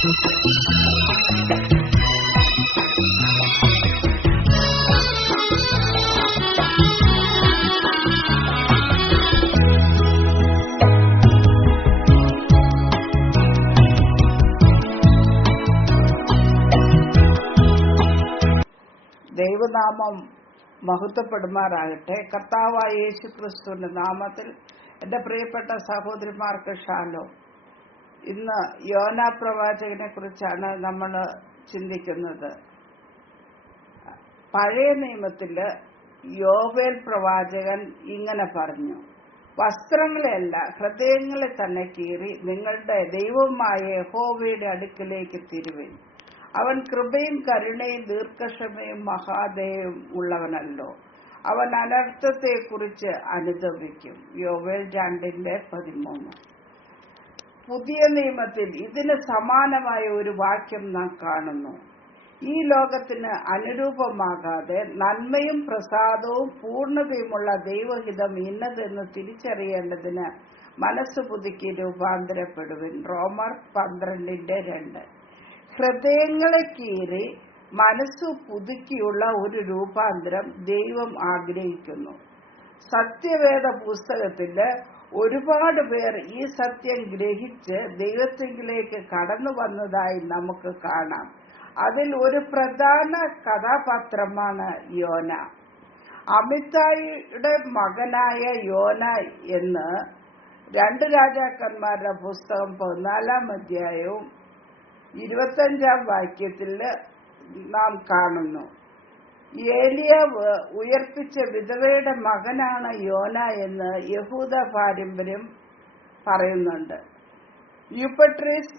ദൈവനാമം മഹത്വപ്പെടുമാറാകട്ടെ. കർത്താവായ യേശു ക്രിസ്തുവിന്റെ നാമത്തിൽ എന്റെ പ്രിയപ്പെട്ട സഹോദരിമാർക്ക് ഷാലോ. ഇന്ന് യോന പ്രവാചകനെ കുറിച്ചാണ് നമ്മൾ ചിന്തിക്കുന്നത്. പഴയ നിയമത്തിൽ യോവേൽ പ്രവാചകൻ ഇങ്ങനെ പറഞ്ഞു വസ്ത്രങ്ങളെയല്ല ഹൃദയങ്ങളെ തന്നെ കീറി നിങ്ങളുടെ ദൈവമായ യഹോവയുടെ അടുക്കിലേക്ക് തിരുവിൻ. അവൻ കൃപയും കരുണയും ദീർഘക്ഷമയും മഹാദേവും ഉള്ളവനല്ലോ. അവൻ അനർത്ഥത്തെക്കുറിച്ച് അനുദപിക്കും. യോവേൽ രണ്ടിന്റെ പതിമൂന്ന്. പുതിയ നിയമത്തിൽ ഇതിന് സമാനമായ ഒരു വാക്യം നാം കാണുന്നു. ഈ ലോകത്തിന് അനുരൂപമാകാതെ നന്മയും പ്രസാദവും പൂർണതയുമുള്ള ദൈവഹിതം ഇന്നതെന്ന് തിരിച്ചറിയേണ്ടതിന് മനസ്സ് പുതുക്കി രൂപാന്തരപ്പെടുവിൻ. റോമർ പന്ത്രണ്ടിന്റെ രണ്ട്. ഹൃദയങ്ങളെ കീറി മനസ്സു പുതുക്കിയുള്ള ഒരു രൂപാന്തരം ദൈവം ആഗ്രഹിക്കുന്നു. സത്യവേദ പുസ്തകത്തിൽ ഒരുപാട് പേർ ഈ സത്യം ഗ്രഹിച്ച് ദൈവത്തിലേക്ക് കടന്നു വന്നതായി നമുക്ക് കാണാം. അതിൽ ഒരു പ്രധാന കഥാപാത്രമാണ് യോന. അമിതായിയുടെ മകനായ യോന എന്ന് രണ്ട് രാജാക്കന്മാരുടെ പുസ്തകം പതിനാലാം അധ്യായവും ഇരുപത്തഞ്ചാം വാക്യത്തിൽ നാം കാണുന്നു. ഏലിയാവ് ഉയർപ്പിച്ച വിധവയുടെ മകനാണ് യോന എന്ന് യഹൂദ പാരമ്പര്യം പറയുന്നുണ്ട്. യുപട്രീസ്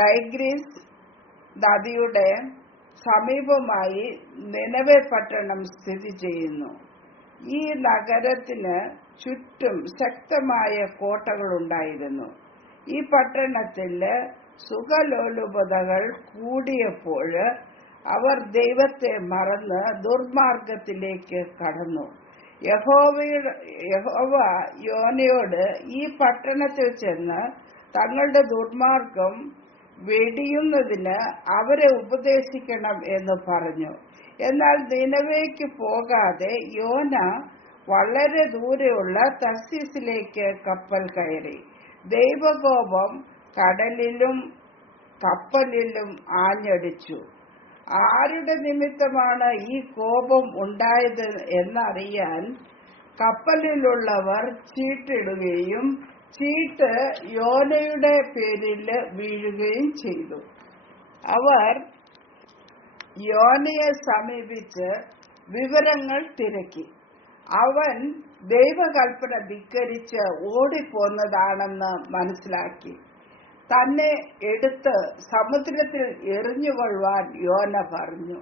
ഡൈഗ്രീസ് നദിയുടെ സമീപമായി നിലവെ പട്ടണം സ്ഥിതി ചെയ്യുന്നു. ഈ നഗരത്തിന് ചുറ്റും ശക്തമായ കോട്ടകളുണ്ടായിരുന്നു. ഈ പട്ടണത്തിൽ സുഖലോലുപതകൾ കൂടിയപ്പോൾ അവർ ദൈവത്തെ മറന്ന് ദുർമാർഗത്തിലേക്ക് കടന്നു. യഹോവയുടെ യഹോവ യോനയോട് ഈ പട്ടണത്തിൽ ചെന്ന് തങ്ങളുടെ ദുർമാർഗം വെടിയുന്നതിന് അവരെ ഉപദേശിക്കണം എന്ന് പറഞ്ഞു. എന്നാൽ നിലവേക്ക് പോകാതെ യോന വളരെ ദൂരെയുള്ള തർസീസിലേക്ക് കപ്പൽ കയറി. ദൈവകോപം കടലിലും കപ്പലിലും ആഞ്ഞടിച്ചു. ആരുടെ നിമിത്തമാണ് ഈ കോപം ഉണ്ടായത് എന്നറിയാൻ കപ്പലിലുള്ളവർ ചീട്ടിടുകയും ചീട്ട് യോനയുടെ പേരിൽ വീഴുകയും ചെയ്തു. അവർ യോനയെ സമീപിച്ച് വിവരങ്ങൾ തിരക്കി. അവൻ ദൈവകൽപ്പന ധിക്കരിച്ച് ഓടിപ്പോന്നതാണെന്ന് മനസ്സിലാക്കി. തന്നെ എടുത്ത് സമുദ്രത്തിൽ എറിഞ്ഞുകൊള്ളുവാൻ യോന പറഞ്ഞു.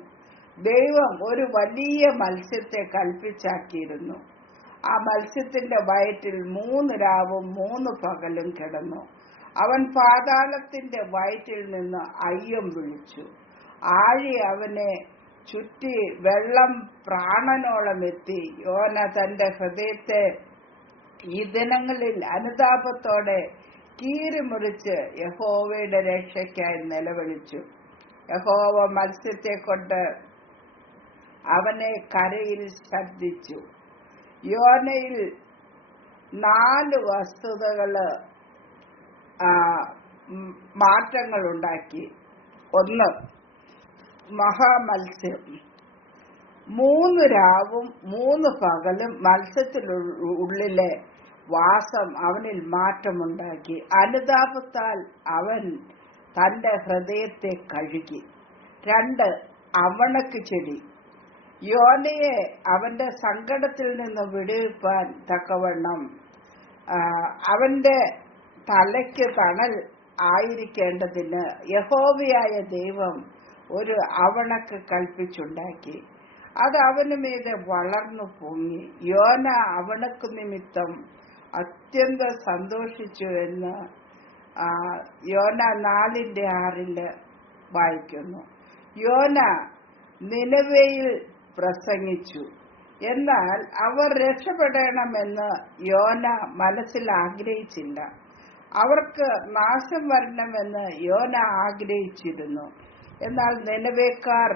ദൈവം ഒരു വലിയ മത്സ്യത്തെ കൽപ്പിച്ചാക്കിയിരുന്നു. ആ മത്സ്യത്തിന്റെ വയറ്റിൽ മൂന്ന് രാവും മൂന്ന് പകലും കിടന്നു. അവൻ പാതാളത്തിന്റെ വയറ്റിൽ നിന്ന് അയ്യം വിളിച്ചു. ആഴി അവനെ ചുറ്റി വെള്ളം പ്രാണനോളം എത്തി. യോന തന്റെ ഹൃദയത്തെ ഈ ദിനങ്ങളിൽ അനുതാപത്തോടെ കീറിമുറിച്ച് യഹോവയുടെ രക്ഷയ്ക്കായി നിലവിളിച്ചു. യഹോവ മത്സ്യത്തെ കൊണ്ട് അവനെ കരയിൽ ശ്രദ്ധിച്ചു യോനയിൽ നാല് വസ്തുതകൾ മാറ്റങ്ങൾ ഉണ്ടാക്കി ഒന്ന് മഹാമത്സ്യം. മൂന്ന് രാവും മൂന്ന് പകലും മത്സ്യത്തിനുള്ളിലെ വാസം അവനിൽ മാറ്റമുണ്ടാക്കി. അനുതാപത്താൽ അവൻ തന്റെ ഹൃദയത്തെ കഴുകി. രണ്ട് അവണക്ക് ചെടി. യോനയെ അവന്റെ സങ്കടത്തിൽ നിന്ന് വിടുവിപ്പാൻ തക്കവണ്ണം അവന്റെ തലയ്ക്ക് തണൽ ആയിരിക്കേണ്ടതിന് യഹോവയായ ദൈവം ഒരു അവണക്ക് കൽപ്പിച്ചുണ്ടാക്കി. അത് അവന് മീതെ വളർന്നു പൊങ്ങി. യോന അവണക്ക് നിമിത്തം അത്യന്തം സന്തോഷിച്ചു എന്ന് യോന നാലിന്റെ ആറിൽ വായിക്കുന്നു. യോന നിലവയിൽ പ്രസംഗിച്ചു. എന്നാൽ അവർ രക്ഷപ്പെടണമെന്ന് യോന മനസ്സിൽ ആഗ്രഹിച്ചില്ല. അവർക്ക് നാശം വരണമെന്ന് യോന ആഗ്രഹിച്ചിരുന്നു. എന്നാൽ നിലവേക്കാർ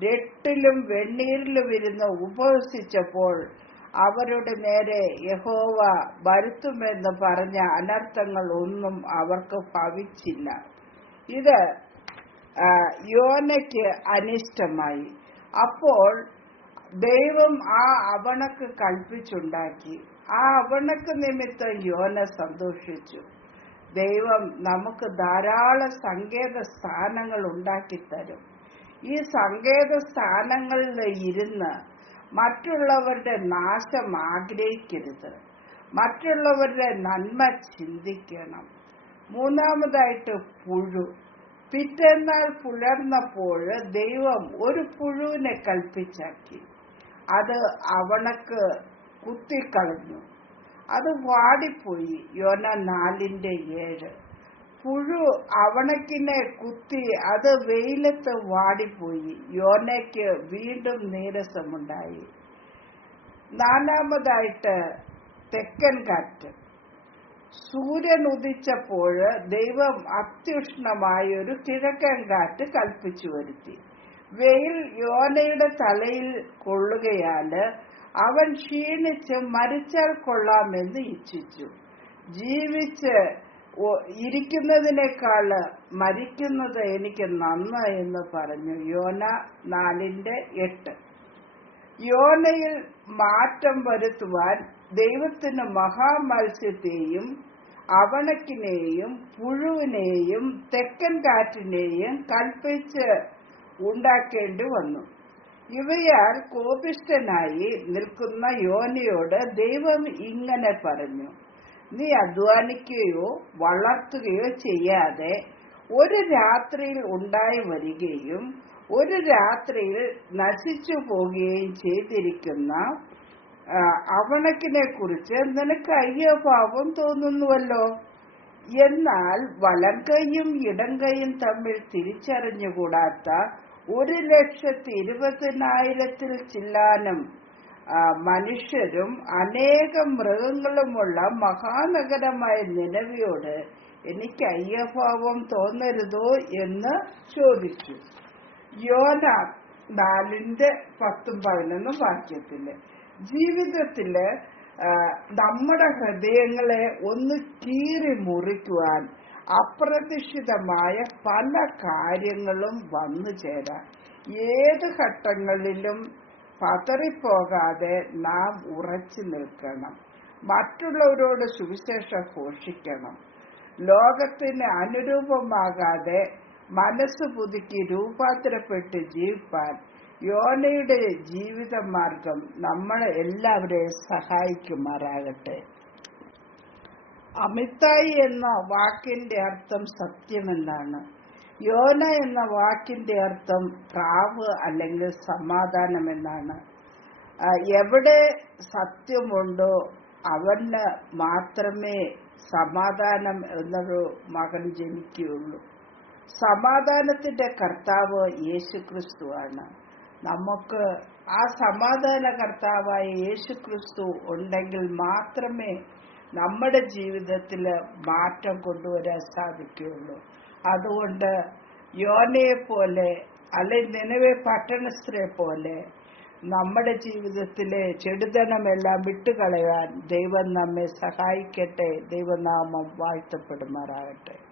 രട്ടിലും വെണ്ണീരിലും ഇരുന്ന് ഉപവസിച്ചപ്പോൾ അവരുടെ നേരെ യഹോവ വരുത്തുമെന്ന് പറഞ്ഞ അനർത്ഥങ്ങൾ ഒന്നും അവർക്ക് ഭവിച്ചില്ല. ഇത് യോനയ്ക്ക് അനിഷ്ടമായി. അപ്പോൾ ദൈവം ആ അവണക്ക് കൽപ്പിച്ചുണ്ടാക്കി. ആ അവണക്ക് നിമിത്തം യോന സന്തോഷിച്ചു. ദൈവം നമുക്ക് ധാരാളം സങ്കേത സ്ഥാനങ്ങൾ ഉണ്ടാക്കി തരും ഈ സങ്കേത സ്ഥാനങ്ങളിൽ ഇരുന്ന് മറ്റുള്ളവരുടെ നാശം ആഗ്രഹിക്കരുത്. മറ്റുള്ളവരുടെ നന്മ ചിന്തിക്കണം. മൂന്നാമതായിട്ട് പുഴു. പിറ്റെന്നാൽ പുലർന്നപ്പോൾ ദൈവം ഒരു പുഴുവിനെ കൽപ്പിച്ചാക്കി. അത് അവണക്ക് കുത്തിക്കളഞ്ഞു. അത് വാടിപ്പോയി. യോന നാലിന്റെ ഏഴ്. പുഴു അവണക്കിനെ കുത്തി അത് വെയിലത്ത് വാടിപ്പോയി. യോനയ്ക്ക് വീണ്ടും നീരസമുണ്ടായി. നാലാമതായിട്ട് തെക്കൻ കാറ്റ്. സൂര്യൻ ഉദിച്ചപ്പോൾ ദൈവം അത്യുഷ്ണമായ ഒരു കിഴക്കൻ കാറ്റ് കൽപ്പിച്ചു വരുത്തി. വെയിൽ യോനയുടെ തലയിൽ കൊള്ളുകയാൽ അവൻ ക്ഷീണിച്ച് മരിച്ചാൽ കൊള്ളാമെന്ന് ഇച്ഛിച്ചു. ജീവിച്ച് ഇരിക്കുന്നതിനേക്കാൾ മരിക്കുന്നത് എനിക്ക് നന്ന് എന്ന് പറഞ്ഞു. യോന നാലിന്റെ എട്ട്. യോനയിൽ മാറ്റം വരുത്തുവാൻ ദൈവത്തിന് മഹാമത്സ്യത്തെയും അവണക്കിനെയും പുഴുവിനെയും തെക്കൻ കാറ്റിനെയും കൽപ്പിച്ച് ഉണ്ടാക്കേണ്ടി വന്നു. ഇവയാൽ കോപിഷ്ഠനായി നിൽക്കുന്ന യോനയോട് ദൈവം ഇങ്ങനെ പറഞ്ഞു. നീ അധ്വാനിക്കുകയോ വളർത്തുകയോ ചെയ്യാതെ ഒരു രാത്രിയിൽ ഉണ്ടായി വരികയും ഒരു രാത്രിയിൽ നശിച്ചു പോകുകയും ചെയ്തിരിക്കുന്ന അവണക്കിനെ കുറിച്ച് നിനക്ക് അയ്യോഭാവം തോന്നുന്നുവല്ലോ. എന്നാൽ വലം കൈയും ഇടം കൈയും തമ്മിൽ തിരിച്ചറിഞ്ഞുകൂടാത്ത ഒരു ലക്ഷത്തി ഇരുപതിനായിരത്തിൽ ചില്ലാനം മനുഷ്യരും അനേകം മൃഗങ്ങളുമുള്ള മഹാനഗരമായ നിലവിയോട് എനിക്ക് അയ്യഭാവം തോന്നരുതോ എന്ന് ചോദിച്ചു. യോന നാലിന്റെ പത്തും പതിനൊന്നും വാക്യത്തിൽ ജീവിതത്തിൽ നമ്മുടെ ഹൃദയങ്ങളെ ഒന്ന് കീറി മുറിക്കുവാൻ അപ്രതീക്ഷിതമായ പല കാര്യങ്ങളും വന്നു ചേരാം. ഏത് ഘട്ടങ്ങളിലും പതറിപ്പോകാതെ നാം ഉറച്ചു നിൽക്കണം. മറ്റുള്ളവരോട് സുവിശേഷം ഘോഷിക്കണം. ലോകത്തിന് അനുരൂപമാകാതെ മനസ്സ് പുതുക്കി രൂപാന്തരപ്പെട്ട് ജീവിപ്പാൻ യോനയുടെ ജീവിത മാർഗം നമ്മളെ എല്ലാവരെയും സഹായിക്കുമാറാകട്ടെ. അമിതായി എന്ന വാക്കിന്റെ അർത്ഥം സത്യമെന്നാണ്. യോന എന്ന വാക്കിന്റെ അർത്ഥം പ്രാവ് അല്ലെങ്കിൽ സമാധാനം എന്നാണ്. എവിടെ സത്യമുണ്ടോ അവന് മാത്രമേ സമാധാനം എന്നൊരു മകൻ ജനിക്കുകയുള്ളൂ. സമാധാനത്തിന്റെ കർത്താവ് യേശു ക്രിസ്തുവാണ് നമുക്ക് ആ സമാധാന കർത്താവായ യേശു ക്രിസ്തു ഉണ്ടെങ്കിൽ മാത്രമേ നമ്മുടെ ജീവിതത്തിൽ മാറ്റം കൊണ്ടുവരാൻ സാധിക്കുകയുള്ളൂ. അതുകൊണ്ട് യോനയെ പോലെ അല്ലെങ്കിൽ നിലവെ പട്ടണസ്ഥരെ പോലെ നമ്മുടെ ജീവിതത്തിലെ ചെടുതനമെല്ലാം വിട്ടുകളയാൻ ദൈവം നമ്മെ സഹായിക്കട്ടെ. ദൈവനാമം വാഴ്ത്തപ്പെടുമാറാകട്ടെ.